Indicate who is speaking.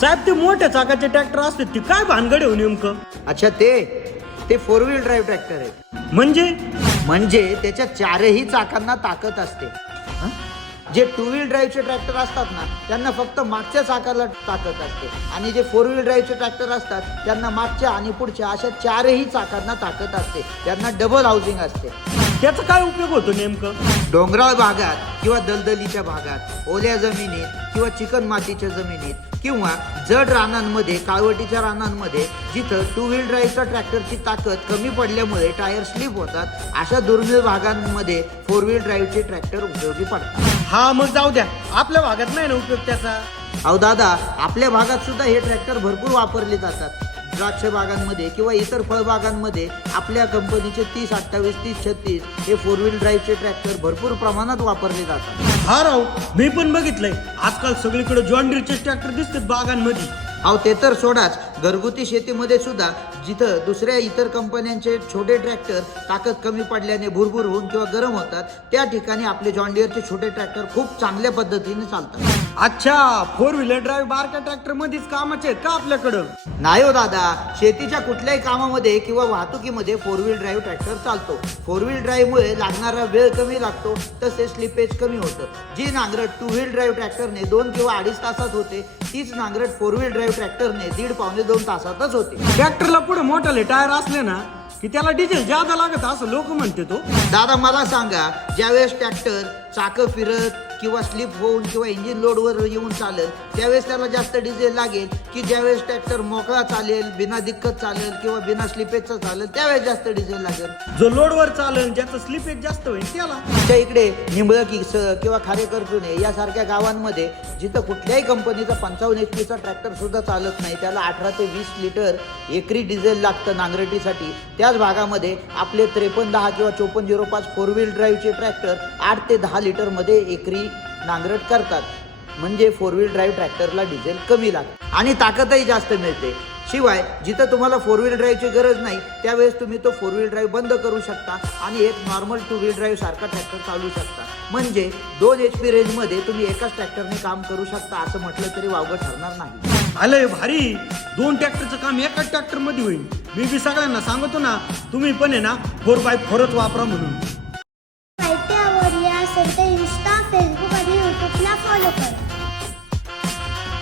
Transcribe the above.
Speaker 1: साहेब ते मोठ्या चाकाचे ट्रॅक्टर असतात ते काय भानगड आहे हो नेमकं?
Speaker 2: अच्छा ते ते फोर व्हील ड्राईव्ह ट्रॅक्टर आहे.
Speaker 1: म्हणजे?
Speaker 2: म्हणजे त्याच्या चारही चाकांना ताकद असते. हं? जे टू व्हील ड्राईव्हचे ट्रॅक्टर असतात ना त्यांना फक्त मागच्या चाकाला ताकद असते. आणि जे फोर व्हील ड्राईव्हचे ट्रॅक्टर असतात त्यांना मागच्या आणि पुढच्या अशा चारही चाकांना ताकद असते. त्यांना डबल हाऊसिंग असते.
Speaker 1: त्याचा काय उपयोग होतो नेमकं?
Speaker 2: डोंगराळ भागात किंवा दलदलीच्या भागात ओल्या जमिनीत किंवा चिकन मातीच्या जमिनीत किंवा जड रानांमध्ये काळवटीच्या रानांमध्ये जिथं टू व्हील ड्राईव्हच्या ट्रॅक्टरची ताकद कमी पडल्यामुळे टायर स्लिप होतात अशा दुर्मिळ भागांमध्ये फोर व्हील ड्राईव्हचे ट्रॅक्टर उपयोगी पडतात.
Speaker 1: हा मग जाऊ द्या. आपल्या भागात नाही ना उपयोग त्याचा?
Speaker 2: अहो दादा आपल्या भागात सुद्धा हे ट्रॅक्टर भरपूर वापरले जातात. द्राक्ष बागांमध्ये किंवा इतर फळबागांमध्ये आपल्या कंपनीचे तीस अठ्ठावीस तीस छत्तीस हे फोर व्हील ड्राईव्हचे ट्रॅक्टर भरपूर प्रमाणात वापरले जातात.
Speaker 1: हा राव मी पण बघितलंय. आजकाल सगळीकडे जॉन डीरचे ट्रॅक्टर दिसतात बागांमध्ये.
Speaker 2: अहो ते तर सोडाच. घरगुती शेतीमध्ये सुद्धा जिथं दुसऱ्या इतर कंपन्यांचे छोटे ट्रॅक्टर ताकद कमी पडल्याने भुरभुर होऊन किंवा गरम होतात त्या ठिकाणी आपले जॉन्डियरचे छोटे ट्रॅक्टर खूप चांगल्या पद्धतीने चालतात.
Speaker 1: अच्छा फोर व्हीलर ड्राईव्ह बारक्या ट्रॅक्टर मध्येच कामाचे आहेत का आपल्याकडं?
Speaker 2: नाही हो दादा शेतीच्या कुठल्याही कामामध्ये किंवा वाहतुकीमध्ये फोर व्हील ड्राईव्ह ट्रॅक्टर चालतो. फोर व्हील ड्राईव्हमुळे लागणारा वेळ कमी लागतो तसेच स्लिपेज कमी होतं. जी नांगरट टू व्हील ड्राईव्ह ट्रॅक्टरने दोन किंवा अडीच तासात होते तीच नांगरट फोर व्हील ड्राईव्ह ट्रॅक्टरने दीड पावणे दोन तासातच होते.
Speaker 1: ट्रॅक्टरला पुढे मोठाले टायर असले ना की त्याला डिझेल जादा लागत असं लोक म्हणते तो.
Speaker 2: दादा मला सांगा ज्यावेळेस ट्रॅक्टर चाकं फिरत किंवा स्लिप होऊन किंवा इंजिन लोडवर येऊन चालेल त्यावेळेस त्याला जास्त डिझेल लागेल की ज्यावेळेस ट्रॅक्टर मोकळा चालेल बिना दिक्कत चालेल किंवा बिना स्लिपेजचा चालेल त्यावेळेस जास्त डिझेल लागेल.
Speaker 1: जो लोडवर चालेल ज्याचं स्लिपेज जास्त होईल त्याला.
Speaker 2: आमच्या इकडे निंबळकी किंवा खारेकर जुने यासारख्या गावांमध्ये जिथं कुठल्याही कंपनीचा पंचावन्न एच पीचा ट्रॅक्टर सुद्धा चालत नाही त्याला अठरा ते वीस लिटर एकरी डिझेल लागतं नांगरटीसाठी. त्याच भागामध्ये आपले त्रेपन्न दहा किंवा चोपन्न झिरो पाच फोर व्हील ड्राईव्हचे ट्रॅक्टर आठ ते दहा लिटरमध्ये एकरी नांगरट करतात. म्हणजे फोर व्हील ड्राईव्ह ट्रॅक्टरला डिझेल कमी लागतं. आणि ताकदही जास्त मिळते. शिवाय जिथं तुम्हाला फोर व्हील ड्राईव्हची गरज नाही त्यावेळेस तुम्ही तो फोर व्हील ड्राईव्ह बंद करू शकता आणि एक नॉर्मल टू व्हील ड्राईव्ह सारखा ट्रॅक्टर चालू शकता. म्हणजे दोन एच पी रेंजमध्ये तुम्ही एकाच ट्रॅक्टरने काम करू शकता असं म्हटलं तरी वावगं ठरणार नाही.
Speaker 1: आलंय भारी. दोन ट्रॅक्टरचं काम एकाच ट्रॅक्टरमध्ये होईल. मी बी सगळ्यांना सांगतो ना तुम्ही पण आहे ना फोर बाय फोरच वापरा म्हणून.